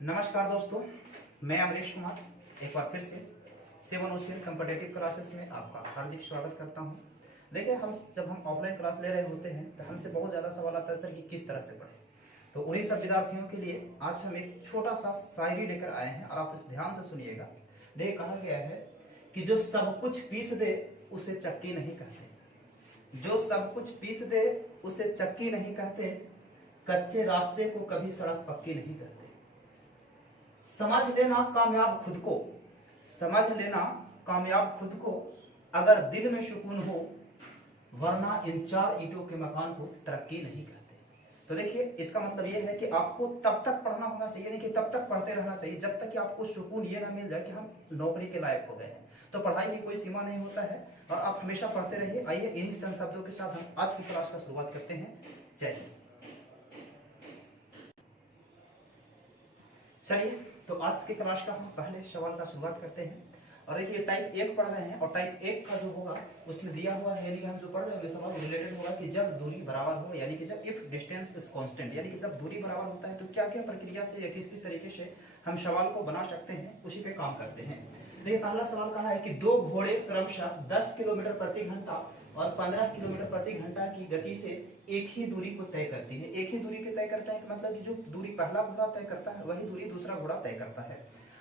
नमस्कार दोस्तों, मैं अमरीश कुमार एक बार फिर से 7OCL कम्पिटिटिव क्लासेस में आपका हार्दिक स्वागत करता हूं। देखिए, जब हम ऑफलाइन क्लास ले रहे होते हैं तो हमसे बहुत ज़्यादा सवाल आता है सर कि किस तरह से पढ़ें। तो उन्हीं सब विद्यार्थियों के लिए आज हम एक छोटा सा शायरी लेकर आए हैं और आप इस ध्यान से सुनिएगा। देखिए, कहा गया है कि जो सब कुछ पीस दे उसे चक्की नहीं कहते, जो सब कुछ पीस दे उसे चक्की नहीं कहते, कच्चे रास्ते को कभी सड़क पक्की नहीं कहते। समझ लेना कामयाब खुद को, समझ लेना कामयाब खुद को, अगर दिल में सुकून हो, वरना इन 4 ईंटों के मकान को तरक्की नहीं कहते। तो देखिए, इसका मतलब यह है कि आपको तब तक पढ़ना होना चाहिए, नहीं कि तब तक पढ़ते रहना चाहिए जब तक कि आपको सुकून ये ना मिल जाए कि हम नौकरी के लायक हो गए हैं। तो पढ़ाई की कोई सीमा नहीं होता है और आप हमेशा पढ़ते रहिए। आइए इन्हीं चंद शब्दों के साथ हम आज की क्लास का शुरुआत करते हैं। जय हिंद। चलिए, तो आज के क्लास का हम पहले सवाल का शुरुआत करते हैं। और देखिए, टाइप 1 पढ़ रहे हैं और टाइप 1 का जो होगा उसमें दिया हुआ है, यानी कि हम जो पढ़ रहे हैं सवाल रिलेटेड होगा कि जब दूरी बराबर हो, यानी कि जब इफ डिस्टेंस इज कांस्टेंट, यानी कि जब दूरी बराबर होता है तो क्या क्या प्रक्रिया से या किस किस तरीके से हम सवाल को बना सकते हैं, उसी पे काम करते हैं। देखिए, पहला सवाल कहा है कि 2 घोड़े क्रमशः 10 किलोमीटर प्रति घंटा और 15 किलोमीटर प्रति घंटा की गति से एक ही दूरी को तय करती है। एक ही दूरी को तय करता है कि मतलब कि जो दूरी पहला घोड़ा तय करता है वही दूरी दूसरा घोड़ा तय करता है।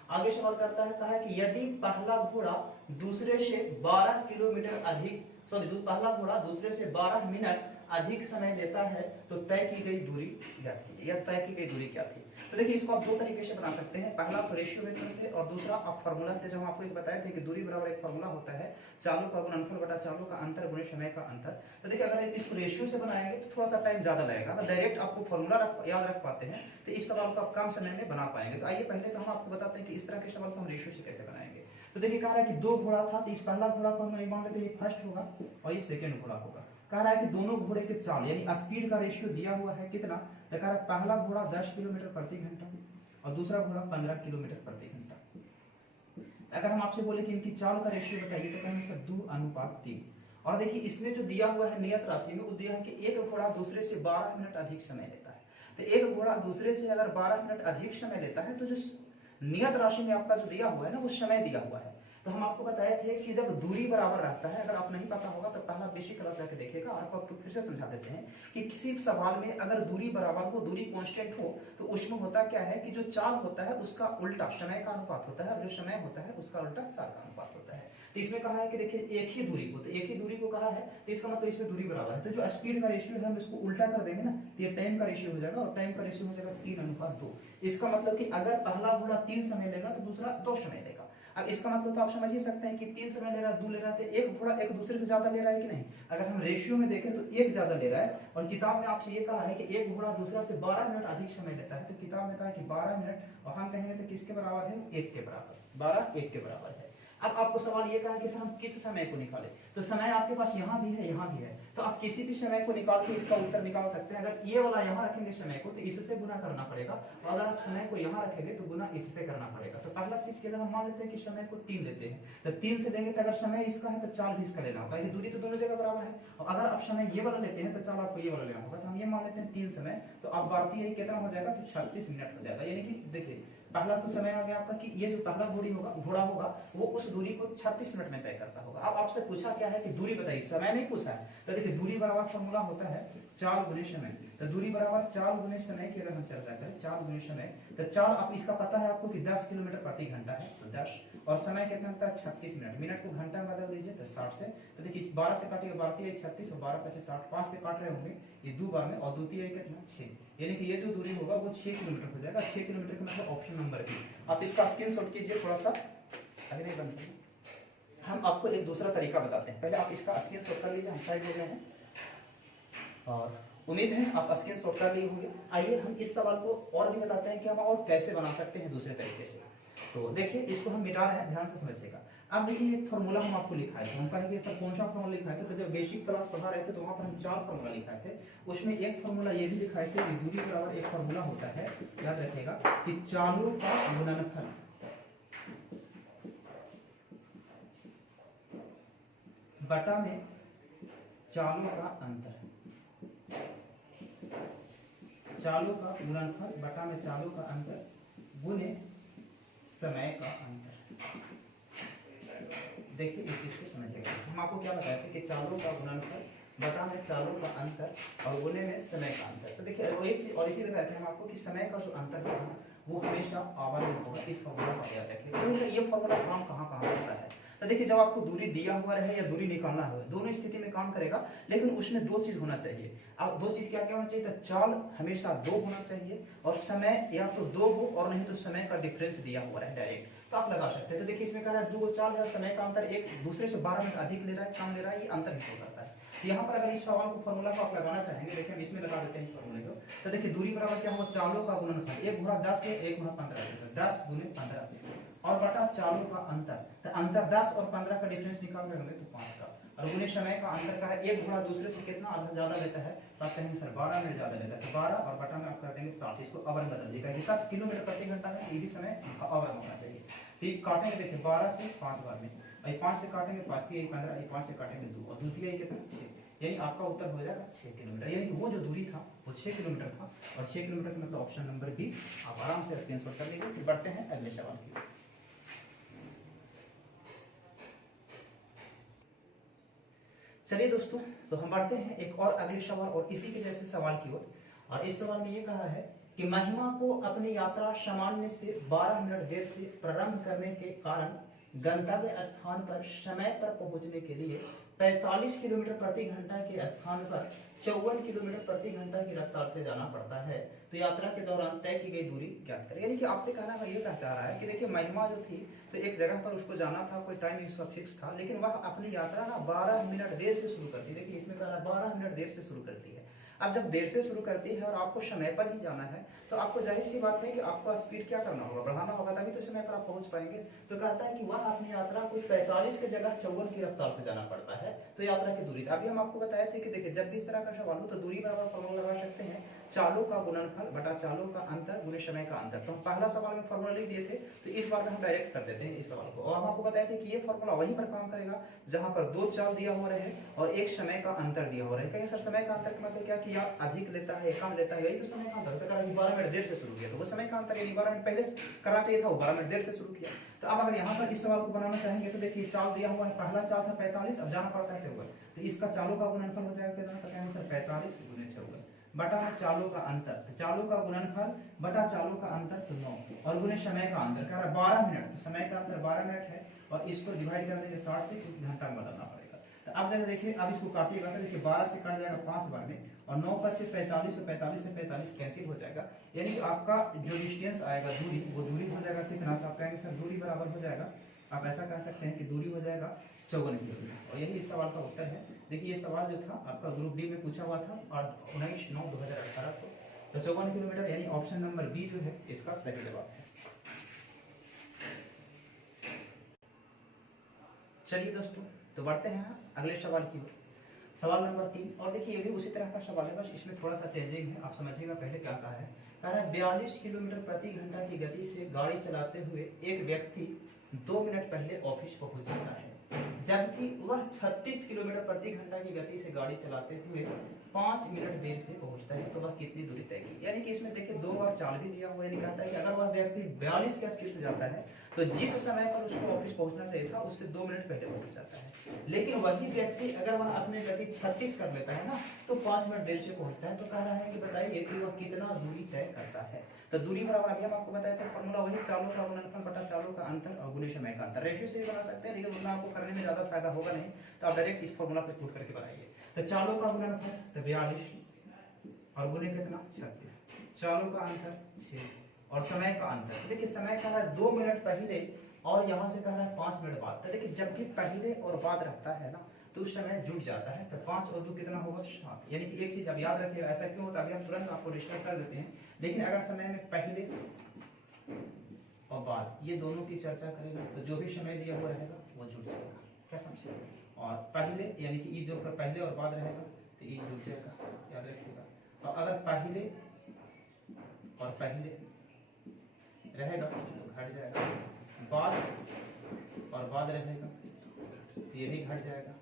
आगे सवाल करता है, कहा है कि यदि पहला घोड़ा दूसरे से 12 किलोमीटर अधिक पहला घोड़ा दूसरे से 12 मिनट अधिक समय लेता है तो तय की गई दूरी क्या थी, या तय की गई दूरी क्या थी। तो देखिए, इसको आप 2 तरीके से बना सकते हैं। पहला तो रेशियो मेथड से और दूसरा आप फार्मूला से। जब हम आपको एक बताए थे कि दूरी बराबर एक फार्मूला होता है, चालों का गुणनफल बटा चालों का अंतर गुणे समय का अंतर। तो देखिए, अगर आप इसको रेशियो से बनाएंगे तो थोड़ा सा टाइम ज्यादा लगेगा। अगर डायरेक्ट आपको फार्मूला याद रख पाते हैं तो इस सवाल को आप कम समय में बना पाएंगे। तो आइए पहले तो हम आपको बताते हैं कि इस तरह के सवाल को हम रेशियो से कैसे बनाएंगे। तो देखिए, कह रहा है कि 2 घोड़ा था, तो इस पहला घोड़ा को हम मान लेते हैं ये फर्स्ट होगा और ये सेकंड घोड़ा होगा। कह रहा है कि दोनों घोड़े के चाल यानी स्पीड का रेशियो दिया हुआ है कितना, तो कह रहा है पहला घोड़ा 10 किलोमीटर प्रति घंटा और दूसरा घोड़ा 15 किलोमीटर प्रति घंटा। अगर हम आपसे बोले कि इनकी चाल का रेशियो बताइए तो कहेंगे सर 2:3। और देखिए, इसमें जो दिया हुआ है नियत राशि में, वो दिया है कि एक घोड़ा दूसरे से 12 मिनट अधिक समय लेता है। तो एक घोड़ा दूसरे से अगर 12 मिनट अधिक समय लेता है तो जो नियत राशि में आपका जो दिया हुआ है ना, वो समय दिया हुआ है। तो हम आपको बताए थे कि जब दूरी बराबर रहता है, अगर आप नहीं पता होगा तो पहला बेसिक क्लास जाके देखिएगा और आपको फिर से समझा देते हैं कि किसी सवाल में अगर दूरी बराबर हो, दूरी कांस्टेंट हो, तो उसमें होता क्या है कि जो चाल होता है उसका उल्टा समय का अनुपात होता है और जो समय होता है उसका उल्टा चाल का अनुपात होता है। तो इसमें कहा है कि देखिए, एक ही दूरी को, तो एक ही दूरी को कहा है तो इसका मतलब इसमें दूरी बराबर है। तो जो स्पीड का रेशियो है हम इसको उल्टा कर देंगे ना, तो ये टाइम का रेशियो हो जाएगा और टाइम का रेशियो हो जाएगा 3:2। इसका मतलब कि अगर पहला घोड़ा 3 समय लेगा तो दूसरा 2 समय लेगा। अब इसका मतलब तो आप समझ ही सकते हैं कि 3 समय ले रहा है, 2 ले रहा है, तो एक घोड़ा एक दूसरे से ज्यादा ले रहा है कि नहीं। अगर हम रेशियो में देखें तो एक ज्यादा ले रहा है। और किताब में आपसे ये कहा है कि एक घोड़ा दूसरा से 12 मिनट अधिक समय लेता है, तो किताब में कहा है कि 12 मिनट, और हम कहेंगे तो किसके बराबर है, 1 के बराबर। 12 1 के बराबर है। अब आपको सवाल ये कहा कि सर हम किस समय को निकालें, तो समय आपके पास यहाँ भी है, यहाँ भी है, तो आप किसी भी समय को निकाल के इसका उत्तर निकाल सकते हैं। अगर ये वाला यहाँ रखेंगे समय को तो इससे गुना करना पड़ेगा, और अगर आप समय को यहाँ रखेंगे तो गुना इससे करना पड़ेगा। तो पहला चीज के लिए हम मान लेते हैं कि समय को 3 लेते हैं, तो 3 से देंगे तो अगर समय इसका है तो चाल भी इसका लेना होगा, ये दूरी तो दोनों जगह बराबर है। और अगर आप समय ये वाला लेते हैं तो चाल आपको ये वाला लेना होगा। तो हम ये मान लेते हैं 3 समय, तो आप बढ़ती है कितना हो जाएगा कि 36 मिनट हो जाएगा। यानी कि देखिए, पहला तो समय आ गया आपका कि ये जो पहला घोड़ा होगा वो उस दूरी को 36 मिनट में तय करता होगा। अब आपसे पूछा क्या है कि दूरी बताइए, समय नहीं पूछा है। तो देखिए, दूरी बराबर फॉर्मूला होता है चाल गुने समय। तो दूरी बराबर चाल गुने समय की अगर हम चर्चा करें, चाल गुने समय, तो चाल आप इसका पता है आपको कि 10 किलोमीटर प्रति घंटा है, तो 10, और समय कितना होता है 36 मिनट। मिनट को घंटा में बदल दीजिए तो 60 से, तो देखिए 12 से काटिए, 12 36 और 12 25 60, 5 से काट रहे होंगे ये 2 बार में, और 2 कितना 6, यानी कि ये जो दूरी होगा वो 6 किलोमीटर हो जाएगा। 6 किलोमीटर का मतलब ऑप्शन नंबर बी। आप इसका स्क्रीनशॉट कीजिए, थोड़ा सा अभी नहीं बंद कीजिए। हम आपको एक दूसरा तरीका बताते हैं, पहले आप इसका स्क्रीनशॉट कर लीजिए, हम साइड ले रहे हैं और उम्मीद है आप स्क्रीनशॉट कर लिए होंगे। आइए हम इस सवाल को और भी बताते हैं कि हम और कैसे बना सकते हैं दूसरे तरीके से। तो देखिए, इसको हम मिटा रहे हैं, ध्यान से समझिएगा। अब देखिए, एक फार्मूला हम आपको लिखाए थे, हम कहेंगे सर कौन सा फार्मूला लिखाए थे, तो जब बेसिक क्लास पढ़ा रहे थे तो वहां पर हम 4 फार्मूला लिखाए थे। उसमें एक फार्मूला ये भी लिखाए थे कि दूरी बराबर एक फार्मूला होता है, याद रखिएगा, कि चालों का गुणनफल बटा में चालों का अंतर, चालों का गुणनफल बटा में चालों का अंतर गुने समय का अंतर। देखिए इस चीज को समझिएगा, हम आपको क्या बताए थे कि चालों का गुणनफल बटा में चालों का अंतर और गुने में समय का अंतर। तो देखिए वो एक चीज और एक बताए थे हम आपको कि समय का जो अंतर है वो हमेशा आवर्त में होगा। इस फॉर्मूला को याद रखिए। तो सर ये फॉर्मूला काम कहाँ करता है? तो देखिए जब आपको दूरी दिया हुआ रहे या दूरी निकालना हो, दोनों स्थिति में काम करेगा, लेकिन उसमें दो चीज होना चाहिए। अब दो चीज क्या क्या होना चाहिए? तो चाल हमेशा दो होना चाहिए और समय या तो दो हो और नहीं तो समय का डिफरेंस दिया हुआ है डायरेक्ट, तो आप लगा सकते हैं। तो देखिए इसमें कह रहा है दो चाल है, समय का अंतर एक दूसरे से 12 मिनट अधिक ले रहा है, कम ले रहा है, ये अंतर ही करता है। तो यहाँ पर अगर इस सवाल को फॉर्मूला को आप लगाना चाहेंगे, देखिए हम इसमें लगा देते हैं इस फॉर्मूले को। तो देखिए दूरी बराबर क्या होगा? चालों का गुणनफल, एक गुणा 10 है, एक गुणा 15, 10 गुने 15 और बटा चालों का अंतर। तो अंतर 10 और 15 का डिफरेंस निकाल रहे होंगे तो 5 का, और गुने समय का अंतर का है एक गुणा दूसरे से कितना आधा ज्यादा लेता है, तो आप कहेंगे सर 12 मिनट ज्यादा लेता है, तो 12 और बटा में आप कर देंगे 60। इसको आवर बदल दीजिएगा, जिसका किलोमीटर प्रति घंटा में ये भी समय आवर होना चाहिए। ठीक काटेंगे, देखिए 12 से 5 बार में, 5 से काटेंगे 5 की 15, 5 से काटेंगे 2 और द्वितीय कितना 6, यानी आपका उत्तर हो जाएगा 6 किलोमीटर। यानी कि वो जो दूरी था वो 6 किलोमीटर था, और 6 किलोमीटर का मतलब ऑप्शन नंबर बी आप आराम से स्क्रीनशॉट कर लीजिए। फिर बढ़ते हैं अगले सवाल की। चलिए दोस्तों, तो हम बढ़ते हैं एक और अगले सवाल और इसी के जैसे सवाल की ओर। और इस सवाल में ये कहा है कि महिमा को अपनी यात्रा सामान्य से 12 मिनट देर से प्रारंभ करने के कारण गंतव्य स्थान पर समय पर पहुंचने के लिए 45 किलोमीटर प्रति घंटा के स्थान पर 54 किलोमीटर प्रति घंटा की रफ्तार से जाना पड़ता है। तो यात्रा के दौरान तय की गई दूरी ज्ञात करें। यानी कि आपसे कहना ये चाह रहा है कि देखिए महिमा जो थी तो एक जगह पर उसको जाना था, कोई टाइम इसका फिक्स था, लेकिन वह अपनी यात्रा ना 12 मिनट देर से शुरू करती है। देखिए इसमें कह रहा है 12 मिनट देर से शुरू करती है। अब जब देर से शुरू करती है और आपको समय पर ही जाना है, तो आपको जाहिर सी बात है कि आपको स्पीड क्या करना होगा? बढ़ाना होगा, तभी तो समय पर आप पहुंच पाएंगे। तो कहता है कि वह अपनी यात्रा को 45 की जगह 54 की रफ्तार से जाना पड़ता है। तो यात्रा की दूरी अभी हम आपको बताए थे कि देखिए जब भी इस तरह का सवाल हो तो दूरी बराबर फॉर्मूला लगा सकते हैं, चालों का गुणनफल बटा चालों का अंतर गुणे समय का अंतर। तो हम पहला सवाल में फॉर्मूला लिख दिए थे, तो इस बार में हम डायरेक्ट कर देते हैं इस सवाल को। और हम आपको बताए थे कि ये फॉर्मूला वहीं पर काम करेगा जहां पर दो चाल दिया हो रहे हैं और एक समय का अंतर दिया हो रहा है। कहेंगे सर समय का अंतर का मतलब क्या कि या अधिक लेता है कम लेता है, यही तो समय का अंतर। तो 12 मिनट देर से शुरू किया तो वो समय का अंतर, यानी 12 मिनट पहले करना चाहिए था, वो 12 मिनट देर से शुरू किया। तो अब अगर यहाँ पर इस सवाल को बनाना चाहेंगे तो देखिए चाल दिया हुआ है, पहला चाल था 45, अब जाना पड़ता है 54, तो इसका चालों का गुणनफल हो जाएगा कितना? तो कहेंगे सर 45 गुने 54 बटा चालों का अंतर, चालों का गुणनफल बटा चालों का अंतर तो 9 और गुने समय का अंतर कह रहा है 12 मिनट, तो समय का अंतर 12 मिनट है और इसको डिवाइड कर देंगे 60 से, क्योंकि घंटा में बदलना पड़ेगा। तो अब देखिए अब इसको काटिएगा तो देखिए 12 से कट जाएगा 5 बार में और 9 पर से 45 और 45 से 45 कैंसिल हो जाएगा, यानी आपका जो डिस्टेंस आएगा दूरी, वो दूरी हो जाएगा कितना? तो आप कहेंगे सर दूरी बराबर हो जाएगा, आप ऐसा कह सकते हैं कि दूरी हो जाएगा 54 किलोमीटर। और यही इस सवाल का उत्तर है। देखिए ये सवाल जो था आपका ग्रुप डी में पूछा हुआ था और 19/9/2018 को, तो 54 किलोमीटर यानी ऑप्शन नंबर बी जो है इसका सही जवाब है। चलिए दोस्तों, तो बढ़ते हैं अगले सवाल की ओर, सवाल नंबर 3। और देखिए ये भी उसी तरह का सवाल है, बस इसमें थोड़ा सा चेंजिंग है, आप समझिएगा। पहले क्या कहा है? कह रहा है 42 किलोमीटर प्रति घंटा की गति से गाड़ी चलाते हुए एक व्यक्ति 2 मिनट पहले ऑफिस पहुंच जाता है, जबकि वह 36 किलोमीटर प्रति घंटा की गति से गाड़ी चलाते हुए 5 मिनट देर से पहुंचता है, तो वह कितनी दूरी तय की? यानी कि इसमें देखिए 2 बार चाल भी दिया हुआ है। कहता है कि अगर वह व्यक्ति 42 की स्पीड से जाता है तो जिस समय पर उसको ऑफिस पहुंचना चाहिए था उससे 2 मिनट पहले पहुंच जाता है, लेकिन वही व्यक्ति अगर वह अपने गति 36 कर लेता है ना तो 5 मिनट देर से पहुंचता है। तो कह रहा है कि बताइए कि वह कितना दूरी तय करता है? तो दूरी बराबर अभी हम आपको बताए थे फॉर्मूला वही, चालों का गुणनफल बटा चालों का अंतर और गुणे समय का अंतर। रेशियो से भी बना सकते हैं, लेकिन उतना आपको करने में ज्यादा फायदा होगा नहीं, तो आप डायरेक्ट इस फॉर्मूला पे पुट करके बनाइए। तो चालों का गुणनफल तो 42 और गुणे कितना 36, चालों का अंतर 6 और समय का अंतर। देखिए समय कह रहा है 2 मिनट पहले और यहाँ से कह रहा है 5 मिनट बाद। तो देखिए जब भी पहले और बाद रहता है ना तो उस समय जुड़ जाता है, तो 5 और 2 कितना होगा 7। यानी कि एक चीज अब याद रखिएगा, ऐसा क्यों होता है अभी हम तुरंत आपको रजिस्टर कर देते हैं, लेकिन अगर समय में पहले और बाद ये दोनों की चर्चा करेगा तो जो भी समय दिया हुआ रहेगा वो जुड़ जाएगा, क्या समझे? और पहले यानी कि ई जो पहले और बाद रहेगा तो ई जुड़ जाएगा, याद रखिएगा। और अगर पहले और पहले रहेगा तो घट जाएगा, बाद और बाद रहेगा तो ये भी घट जाएगा,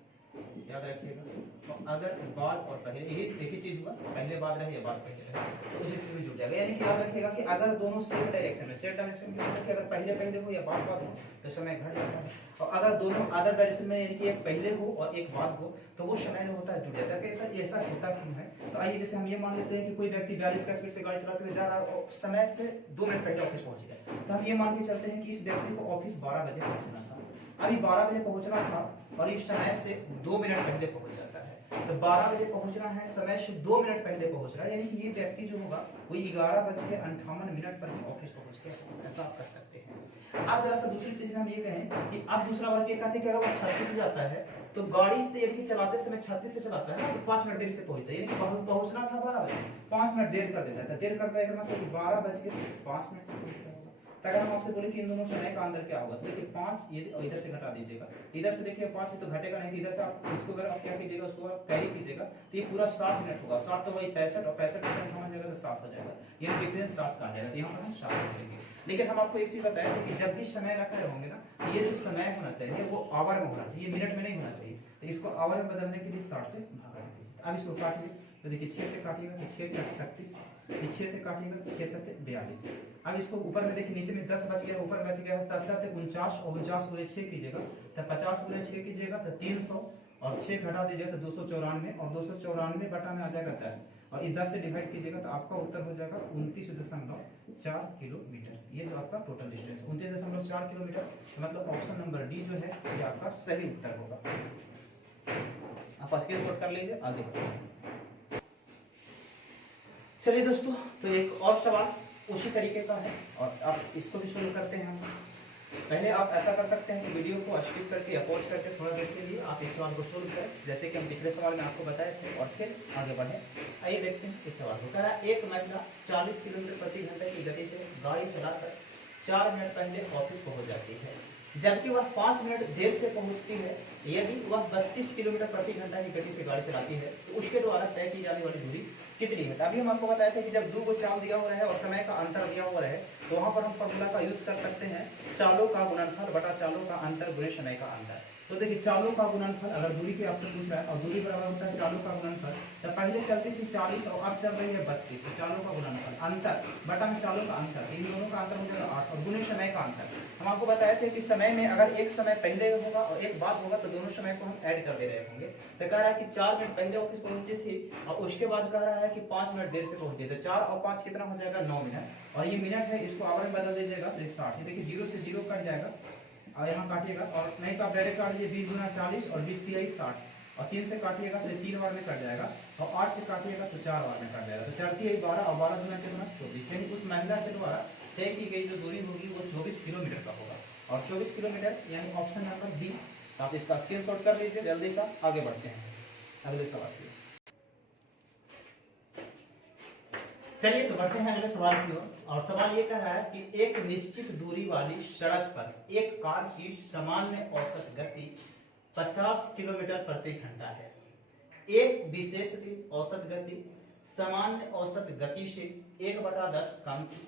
याद रखिएगा। तो अगर बाद और पहले यही एक ही चीज हुआ, पहले बाद रहे या बाद पहले रहे तो उसी स्थिति में जुड़ जाएगा। यानी कि याद रखिएगा कि अगर दोनों सेम डायरेक्शन में, सेम डायरेक्शन की मतलब कि अगर पहले पहले हो या बाद बाद हो तो समय घट जाता है, और अगर दोनों अदर डायरेक्शन में यानी कि एक पहले हो और एक बाद हो तो वो समय जो होता है जुड़ जाता है। कैसा ऐसा होता क्यों है? तो आइए जैसे हम ये मान लेते हैं कि कोई व्यक्ति 42 का स्पीड से गाड़ी चलाते हुए जा रहा है और समय से 2 मिनट पहले ऑफिस पहुंच गया, तो हम ये मान के चलते हैं कि इस व्यक्ति को ऑफिस 12 बजे पहुंचना था। अभी 12 बजे पहुंचना था और इस समय से 2 मिनट पहले पहुंच जाता है, तो 12 बजे पहुंचना है, समय से 2 मिनट पहले पहुंच रहा है, यानी कि ये व्यक्ति जो होगा वो 11:58 पर ही ऑफिस पहुंच गया। ऐसा आप कर सकते हैं। अब जरा सा दूसरी चीज में हम ये कहें कि अब दूसरा वर्ग ये कहते हैं कि अगर वो 36 से जाता है तो गाड़ी से यानी कि चलाते समय 36 से चलाता है ना, तो 5 मिनट देर से पहुंचता है, यानी कि पहुंचना था 12 बजे, 5 मिनट देर कर देता है। देर करता है मतलब 12:05 अगर हम आपसे बोले कि इन दोनों समय का अंतर क्या होगा, तो देखिए 5 ये इधर से घटा दीजिएगा, इधर से देखिए 5 तो घटेगा नहीं, इधर से आप इसको अगर आप क्या कीजिएगा, उसको आप कैरी कीजिएगा तो ये पूरा 60 मिनट होगा। 60 तो वही 65 और 65 से 58 जगह तो 7 हो जाएगा, ये डिफरेंस 7 का आ जाएगा, तो यहाँ पर हम 7 रखेंगे। लेकिन हम आपको एक चीज बताया था कि जब भी समय रखा होंगे ना, तो ये जो समय होना चाहिए वो आवर में होना चाहिए, मिनट में नहीं होना चाहिए। तो इसको आवर में बदलने के लिए 60 से भागा दीजिए। अब इसको काटिए, तो देखिए 6 से काटिएगा तो 6 × 36, 6 से काटिएगा तो 6 × 7 = 42। अब इसको ऊपर में देखिए, नीचे में 10 बच गया, ऊपर बच गया 7 × 49 और 49 × 6 कीजिएगा तो 50 × 6 कीजिएगा तो 300 और 6 घटा दीजिएगा तो 294 और 294 बटा में आ जाएगा 10 और ये 10 से डिवाइड कीजिएगा तो आपका उत्तर हो जाएगा 29.4 किलोमीटर। ये जो आपका टोटल डिस्टेंस 29.4 किलोमीटर, मतलब ऑप्शन नंबर डी जो है ये आपका सही उत्तर होगा। आप स्क्रीनशॉट कर लीजिए, आगे बढ़िए। चलिए दोस्तों, तो एक और सवाल उसी तरीके का है और आप इसको भी शुरू करते हैं। पहले आप ऐसा कर सकते हैं कि वीडियो को स्किप करके या पॉज करके थोड़ा देर के लिए आप इस सवाल को सोल्व करें, जैसे कि हम पिछले सवाल में आपको बताए थे, और फिर आगे बढ़े। आइए देखते हैं इस सवाल को। कह रहा है एक महिला 40 किलोमीटर प्रति घंटे की गति से गाड़ी चलाकर 4 मिनट पहले ऑफिस पहुंच जाती है, जबकि वह 5 मिनट देर से पहुंचती है। यदि वह 32 किलोमीटर प्रति घंटा की गति से गाड़ी चलाती है तो उसके द्वारा तय की जाने वाली दूरी कितनी है? अभी हम आपको बताए थे कि जब 2 को चाल दिया हुआ है और समय का अंतर दिया हुआ है तो वहां पर हम फॉर्मूला का यूज कर सकते हैं, चालों का गुणनफल बटा चालों का अंतर गुणे समय का अंतर। तो देखिए चालों का गुणनफल, अगर दूरी के आपसे पूछ रहा है और दूरी बराबर होता है चालों का गुणनफल, तो पहले चलती थी 40 और अब चल रही है 32, तो चालों का गुणनफल अंतर बटा में चालों का अंतर, इन दोनों का अंतर हो जाएगा 8 और गुणे समय का अंतर। हम आपको बताए थे कि समय में अगर एक समय पहले होगा और एक बाद होगा तो दोनों समय को हम ऐड कर दे रहे होंगे। तो कह रहा है कि 4 मिनट पहले ऑफिस पहुंची थी और उसके बाद कह रहा है कि 5 मिनट देर से पहुंची, तो 4 और 5 कितना हो जाएगा 9 मिनट, और ये मिनट है इसको आवर में बदल दीजिएगा तो 60। ये देखिए 0 से 0 कट जाएगा और यहाँ काटिएगा, और नहीं तो आप डायरेक्ट काट लीजिए 20 × 40 और 20 × 3 = 60 और 3 से काटिएगा तो 3 बार में कट जाएगा और 8 से काटिएगा तो 4 बार में कट जाएगा, तो 4 × 12 और 12 × 24, यानी उस महिला के द्वारा तय की गई जो दूरी होगी वो 24 किलोमीटर का होगा, और 24 किलोमीटर यानी ऑप्शन नंबर बी। आप इसका स्क्रीनशॉट कर लीजिए, जल्दी से आगे बढ़ते हैं अगले सवाल की। चलिए तो बढ़ते हैं अगले सवाल की ओर, और सवाल ये कह रहा है कि एक निश्चित दूरी वाली सड़क पर एक कार की सामान्य औसत गति 50 किलोमीटर प्रति घंटा है। एक विशेष औसत गति सामान्य औसत गति से 1/10 कम थी,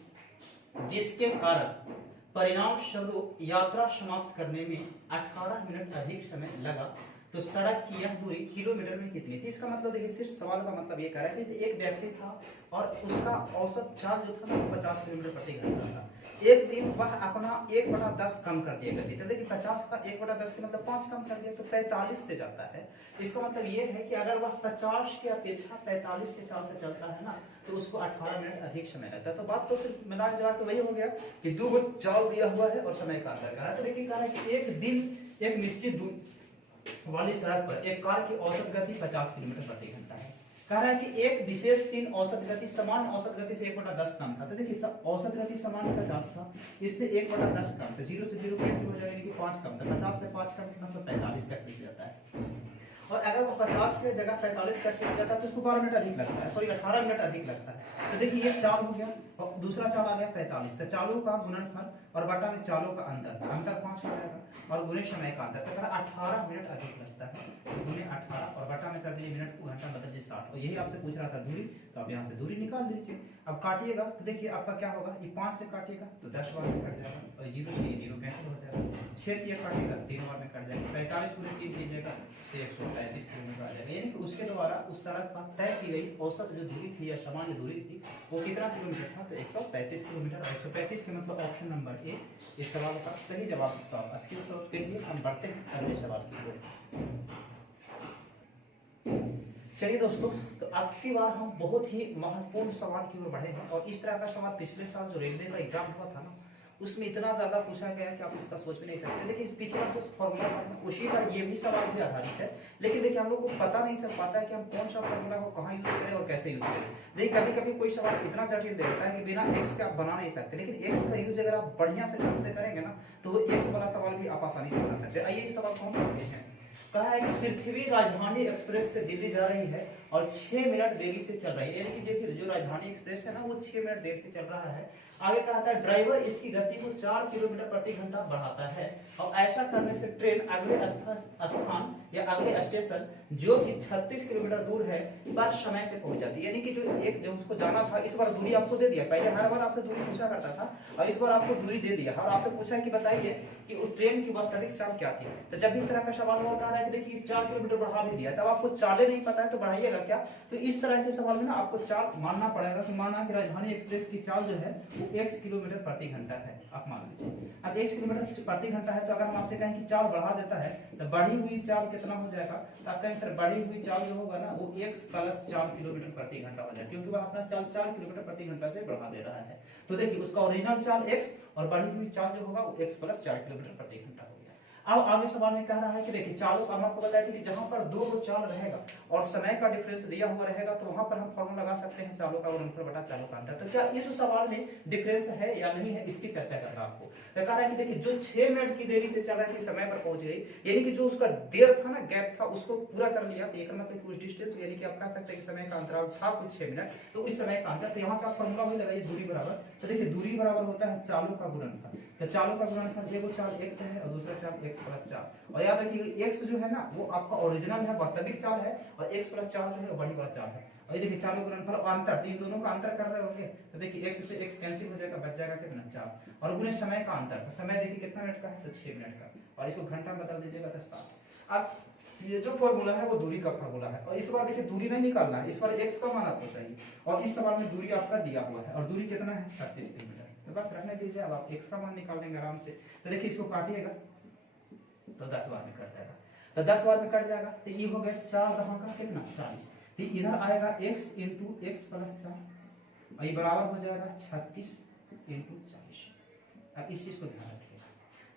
जिसके कारण परिणाम स्वरूप यात्रा समाप्त करने में 18 मिनट अधिक समय लगा, तो सड़क की यह दूरी किलोमीटर में कितनी थी? इसका मतलब देखिए, सिर्फ सवाल का मतलब ये कह रहा है कि एक व्यक्ति था और उसका औसत चाल जो था ना वो 50 किलोमीटर प्रति घंटा था। एक दिन वह अपना 1/10 कम कर दिया गति, तो देखिए 50 का 1/10 का मतलब 5 कम कर दिया तो 45 से जाता है। इसका मतलब ये है कि अगर वह 50 के अपेक्षा 45 के चाल से चलता है ना तो उसको 18 मिनट अधिक समय लगता है। तो बात तो सिर्फ मिला जुला के वही हो गया कि 2 को चाल दिया हुआ है और समय का अंतर कर रहा है। तो देखिए कह रहा है कि एक दिन एक निश्चित दूरी वाली सड़क पर एक कार की औसत गति 50 किलोमीटर प्रति घंटा है। कह रहा है कि एक विशेष 3 औसत गति समान औसत गति से 1/10 कम था। तो देखिए औसत गति समान 50 था, इससे 1/10 कम, तो 0 से 0 कैंसिल हो जाएगा, 5 कम था। 50 से 5 कम कितना, तो 45 कैसे लिख जाता है। और अगर वो 50 के जगह 45 कैसे लिख जाता है तो उसको 12 मिनट अधिक लगता है, सॉरी 18 मिनट अधिक लगता है। तो देखिए ये चाल हो गया और दूसरा चाल आ गया 45, तो चालों का गुणनफल और बटा में चालों का अंतर, अंतर 5 हो जाएगा और गुणे समय का अंतर, तो 18 मिनट अधिक लगता है, गुणे 18 और बटा में कर दीजिए मिनट को घंटा बदल दीजिए 60, और यही आपसे पूछ रहा था दूरी, तो आप यहाँ से दूरी निकाल लीजिए। अब काटिएगा तो देखिए आपका क्या होगा, ये 5 से काटिएगा तो 10 बार में कट जाएगा और 0 से 0 कैंसिल हो जाएगा, 6 से काटिएगा 3 बार में कट जाएगा, 45 × 3 कीजिएगा तो 100 135 किलोमीटर आ जाएगा, यानी कि उसके द्वारा उस सड़क पर तय की गई औसत जो दूरी थी या सामान्य दूरी थी वो कितना किलोमीटर था, तो 135 किलोमीटर। 135 के मतलब ऑप्शन नंबर ए इस सवाल का सही जवाब। तो आप स्क्रीनशॉट कीजिए। हम बढ़ते हैं अगले सवाल की ओर। चलिए दोस्तों, तो अब की बार हम बहुत ही महत्वपूर्ण सवाल की ओर बढ़े हैं, और इस तरह का सवाल पिछले साल जो रेलवे का एग्जाम हुआ था ना, उसमें इतना ज्यादा पूछा गया कि आप इसका सोच भी नहीं सकते। देखिए पिछले बार जो फॉर्मूला था उसी पर ये भी सवाल भी आधारित है, लेकिन देखिए हम लोग को पता नहीं चल पाता है कि हम कौन सा फॉर्मूला को कहाँ यूज करें और कैसे यूज करें। देखिए कभी कभी कोई सवाल इतना जटिल दे देता है कि बिना एक्स के आप बना नहीं सकते, लेकिन एक्स का यूज अगर आप बढ़िया से ढंग से करेंगे ना, तो वो एक्स वाला सवाल भी आप आसानी से बना सकते हैं। आइए इस सवाल को हम पढ़ते हैं। कहा है कि पृथ्वी राजधानी एक्सप्रेस से दिल्ली जा रही है और 6 मिनट देरी से चल रही है, यानी कि जो राजधानी एक्सप्रेस है ना वो 6 मिनट देर से चल रहा है। आगे कहता है ड्राइवर इसकी गति को 4 किलोमीटर प्रति घंटा बढ़ाता है, और ऐसा करने से ट्रेन अगले स्थान या अगले स्टेशन जो कि 36 किलोमीटर दूर है पर समय से पहुंच जाती है। यानी कि जो उसको जाना था, इस बार दूरी आपको दे दिया। पहले हर बार आपसे दूरी पूछा करता था, और इस बार आपको दूरी दे दिया और आपसे पूछा है कि बताइए कि उस ट्रेन की वास्तविक चाल क्या थी। तो जब इस तरह का सवाल हुआ कह रहा है कि देखिए 4 किलोमीटर बढ़ा भी दिया, तब आपको चालें नहीं पता है तो बढ़ाइएगा क्या। तो इस तरह के सवाल में ना आपको चाल मानना पड़ेगा कि माना कि राजधानी एक्सप्रेस की चाल जो है वो 1 किलोमीटर प्रति घंटा है, आप मान लीजिए। अब 1 किलोमीटर प्रति घंटा है, तो अगर हम आपसे कहें कि चाल बढ़ा देता है तो बढ़ी हुई चाल कितना हो जाएगा, तो आप कहेंगे सर बढ़ी हुई चाल जो होगा ना वो x + 4 किलोमीटर प्रति घंटा हो जाएगा, क्योंकि वह अपना चाल 4 किलोमीटर प्रति घंटा से बढ़ा दे रहा है। तो देखिए उसका ओरिजिनल चाल x और बढ़ी हुई चाल जो होगा वो x + 4 किलोमीटर प्रति घंटा हो गया। अब आगे सवाल में कह रहा है कि देखिए चालों का, हम आपको बताया कि जहां पर दो चाल रहेगा और समय का डिफरेंस दिया हुआ रहेगा, तो वहां पर हम फॉर्मूला लगा सकते हैं चालों का गुणनफल बटा चालों का अंतर। तो क्या इस सवाल में डिफरेंस है या नहीं है, इसकी चर्चा करना आपको। तो कह रहा है कि देखिए जो 6 मिनट की देरी से चल रही थी समय पर पहुंच गई, यानी कि जो उसका देर था ना, गैप था, उसको पूरा कर लिया, तो एक मतलब कुछ डिस्टेंस, यानी कि आप कह सकते हैं कि समय का अंतराल था कुछ 6 मिनट, तो इस समय का अंतर। तो यहाँ से आप फॉर्मूला वही लगाइए दूरी बराबर। तो देखिए दूरी बराबर होता है चालों का गुणनफल। तो चालों का गुणनफल, एगो चाल x है और दूसरा चाल x + 4। और याद रखिए x जो है ना वो आपका ओरिजिनल है, वास्तविक चाल है, और x + 4 जो है वो बड़ी वाला चाल है। और ये देखिए चालों का गुणनफल और अंतर, इन दोनों का अंतर कर रहे होंगे, तो देखिए x से x कैंसिल हो जाएगा, बच जाएगा कितना 4, और गुणे समय का अंतर। तो समय देखिए कितना मिनट का है, तो 6 मिनट का, और इसको घंटा में बदल दीजिएगा तो 60। अब ये जो फॉर्मूला है वो दूरी का फॉर्मूला है, और इस बार देखिए दूरी नहीं निकालना है, इस बार x का मान आपको चाहिए, और इस सवाल में दूरी आपका दिया हुआ है, और दूरी कितना है 36 किलोमीटर। तो बस रहने दीजिए, अब आप x का मान निकाल लेंगे आराम से। तो देखिए इसको काटिएगा तो 10 बार में कट जाएगा, तो 10 बार में कट जाएगा, तो ये हो गया 4 दहा का कितना 40। तो इधर आएगा x × x + 4, और ये बराबर हो जाएगा 36 × 40। अब इस चीज को ध्यान रखिएगा।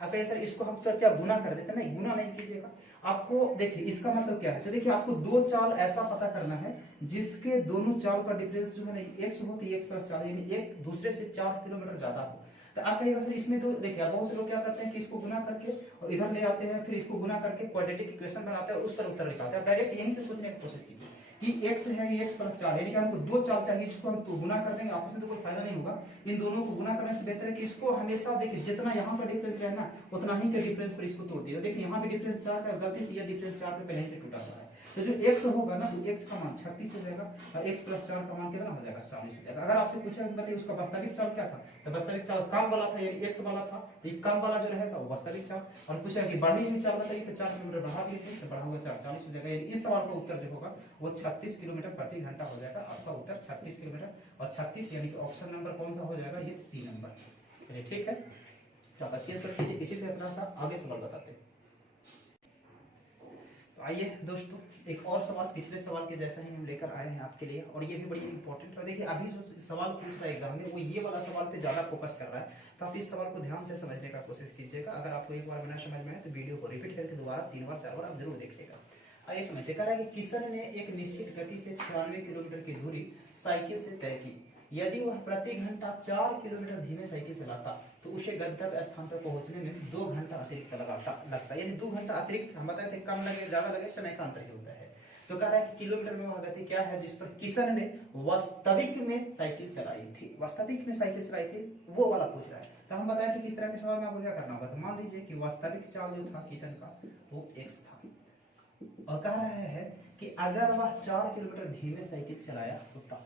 अब कहिए सर इसको हम तो क्या गुना कर देते, नहीं गुना नहीं कीजिएगा। आपको देखिए इसका मतलब क्या है, तो देखिए आपको दो चाल ऐसा पता करना है जिसके दोनों चाल का डिफरेंस जो है ना x हो, तो x + 4, यानी एक दूसरे से 4 किलोमीटर ज्यादा हो। तो आप कहिएगा सर इसमें तो देखिए बहुत से लोग क्या करते हैं कि इसको गुना करके और इधर ले आते हैं, फिर इसको गुना करके क्वाड्रेटिक इक्वेशन बनाते हैं और उस पर उत्तर निकालते हैं। डायरेक्ट यहीं से सोचने की कोशिश कीजिए कि x है ये x + 4, यानी कि हमको दो चाल चाहिए जिसको हम तो गुना कर देंगे, आपस में तो कोई फायदा नहीं होगा। इन दोनों को गुना करने से बेहतर है कि इसको हमेशा देखिए जितना यहाँ पर डिफरेंस रहे ना उतना ही के डिफरेंस पर इसको तोड़ दिया। देखिए यहाँ पे डिफरेंस 4 का, गलती से यह डिफरेंस 4 पे पहले ही से टूटा हुआ है। तो जो x होगा ना तो x का मान 36 हो जाएगा, और x + 4 का मान कितना हो जाएगा 40 हो जाएगा। अगर आपसे पूछा कि बताइए उसका वास्तविक चाल क्या था, तो वास्तविक चाल कम वाला था, यानी x वाला था, तो ये कम वाला जो रहेगा वो वास्तविक चाल। और पूछा कि बढ़ी हुई चाल बताइए, तो 4 किलोमीटर बढ़ा दिए तो बढ़ा हुआ 4 40 हो जाएगा। यानी इस सवाल का उत्तर जो होगा वो 36 किलोमीटर प्रति घंटा हो जाएगा। आपका उत्तर 36 किलोमीटर, और 36 यानी कि ऑप्शन नंबर कौन सा हो जाएगा, ये सी नंबर। चलिए ठीक है, तो आप स्क्रीनशॉट कीजिए। इसी तरह का आगे सवाल बताते हैं। तो आइए दोस्तों एक और सवाल पिछले सवाल के जैसा ही हम लेकर आए हैं आपके लिए, और ये भी बड़ी इंपॉर्टेंट है। देखिए अभी जो सवाल पूछ रहा है एग्जाम में वो ये वाला सवाल पे ज्यादा फोकस कर रहा है, तो आप इस सवाल को ध्यान से समझने का कोशिश कीजिएगा। अगर आपको एक बार बिना समझ में आए तो वीडियो को रिपीट करके दोबारा 3 बार 4 बार आप जरूर देखिएगा। आइए समझते। कह रहा है कि किशन ने एक निश्चित गति से 96 किलोमीटर की दूरी साइकिल से तय की। यदि वह प्रति घंटा 4 किलोमीटर धीमे साइकिल चलाता तो उसे गंतव्य स्थान पर पहुंचने में 2 घंटा अतिरिक्त लगता। यदि 2 घंटा अतिरिक्त, हम बताए थे कम लगे ज्यादा लगे, समय का अंतर ही होता है। तो कह रहा है कि किलोमीटर में वह गति क्या है जिस पर किशन ने वास्तविक में साइकिल चलाई थी, वास्तविक में साइकिल चलाई थी, वो वाला पूछ रहा है। तो हम बताए थे कि इस तरह के सवाल में आपको क्या करना होगा। तो मान लीजिए कि वास्तविक चाल जो था किशन का वो x था, और कह रहा है कि अगर वह 4 किलोमीटर धीमे साइकिल चलाया होता,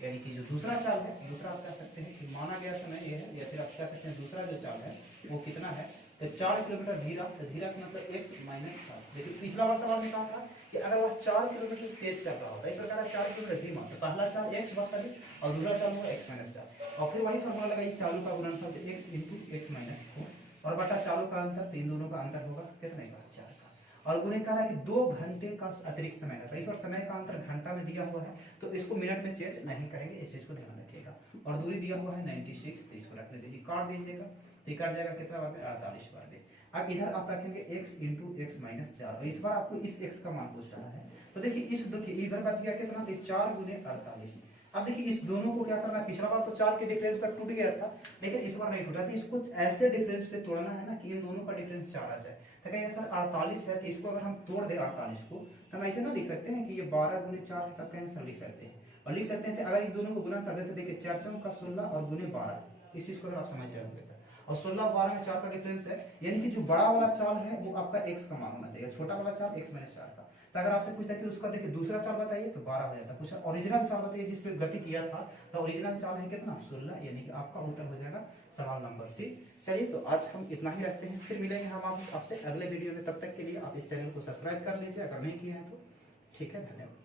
यानी कि जो दूसरा चाल है, दूसरा आप कह सकते हैं कि माना गया समय ये है, या फिर आप कह सकते हैं दूसरा जो चाल है वो कितना है, तो 4 किलोमीटर धीरा, तो धीरा का मतलब x - 7। देखिए पिछला वाला सवाल में कहा था कि अगर वह 4 किलोमीटर तेज चल रहा होता है, इस प्रकार 4 किलोमीटर धीमा, तो पहला चाल x बस करी और दूसरा चाल होगा x माइनस 4, और फिर वही फॉर्मूला लगाइए, चालू का गुणनफल x इंटू x माइनस 4 और बटा चालू का अंतर, तो इन दोनों का अंतर होगा कितने का, 4 का। और गुणे कह रहा है कि 2 घंटे का अतिरिक्त समय लगता है, इस बार समय का अंतर घंटा में दिया हुआ है, तो इसको मिनट में चेंज नहीं करेंगे, इस चीज को ध्यान रखिएगा। और दूरी दिया हुआ है 96, तो इसको रखने दीजिए, काट दीजिएगा, तो कट जाएगा कितना बार में, 48 बार में। अब इधर आप रखेंगे x इंटू x माइनस 4, और इस बार आपको इस x का मान पूछ रहा है, तो देखिए इस देखिए इधर बच गया कितना, तो 4 गुने 48। अब देखिए इस दोनों को क्या करना है, पिछला बार तो 4 के डिफरेंस पर टूट गया था, लेकिन इस बार नहीं टूटा, तो इसको ऐसे डिफरेंस पे तोड़ना है ना कि इन दोनों का डिफरेंस 4 आ जाए। तो कहेंगे सर 48 है, तो इसको अगर हम तोड़ दें 48 को, तो हम ऐसे ना लिख सकते हैं कि ये 12 गुने 4 है, तब कैंसर लिख सकते हैं, और लिख सकते हैं अगर इन दोनों को गुना कर देते, देखिए 4 चौक का 16 और गुने 12, इस चीज को अगर आप समझ रहे होंगे, और 16 12 में 4 का डिफरेंस है, यानी कि जो बड़ा वाला चाल है वो आपका x का मान होना चाहिए, छोटा वाला चाल x माइनस 4 का। तो अगर आपसे पूछता है कि उसका देखिए दूसरा चाल बताइए, तो 12 हो जाता, पूछा ओरिजिनल चाल बताइए जिस पे गति किया था, तो ओरिजिनल चाल है कितना, 16, यानी कि आपका उत्तर हो जाएगा सवाल नंबर सी। चलिए तो आज हम इतना ही रखते हैं, फिर मिलेंगे हम आपसे अगले वीडियो में, तब तक के लिए आप इस चैनल को सब्सक्राइब कर लीजिए अगर नहीं किए हैं तो। ठीक है, धन्यवाद।